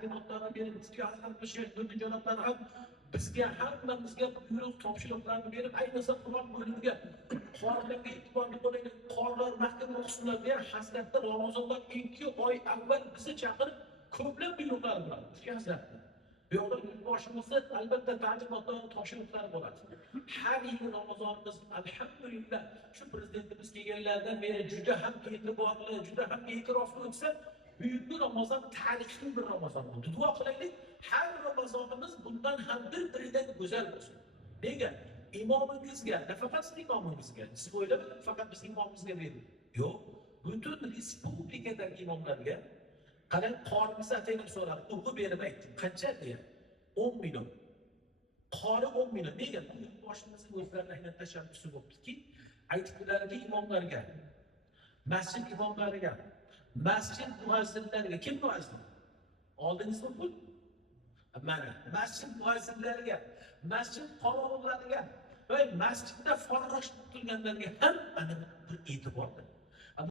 ta'limotlarni berib, bizga hazrat janoblari ham bizga hammamizga buyruq topshiriqlarni berib, ayniqsa Qur'on bo'limiga qorlarga e'tiborli bo'laylik, qorlar mahkam o'qisinlar deya hazratda Ramazondan 2 oy avval bizni chaqirib ko'plab buyruqlar bilan bizga hazratda. Bu yoqda boshimizda albatta ta'limotlarni topshiriqlari bo'ladi. Har yil Ramazonimiz alhamdulillah shu prezidentimiz kelganlardan beri juda ham e'tiborli, juda ham e'tirofli o'tsa, buyuk Ramazon tarixiy bir Ramazon bo'ldi. Duo qilaylik, har Ramazonimiz bundan ham bir-biridan go'zal bo'lsin. Nega? İmomingizga, nafaqat siz imomingizga, siz o'ylamang faqat biz imomimizga berdik. Yo'q, butun respublikadagi imomlarga qarang, qorimizni ataylik so'radi, o'qib berib aytdim. Qancha deya? 10 million. Qori 10 million. Nega? Boshimizning o'zlarining aynan tashabbusi bo'libdiki, aytdilarki imomlarga, masjid imomlariga, masjid muazzinlariga, kim muazzin? Oldingizmi pul? Mana masjid muazzinlariga, masjid qorovillariga va masjidda farrosh turganlarga ham ana bir e'tibor.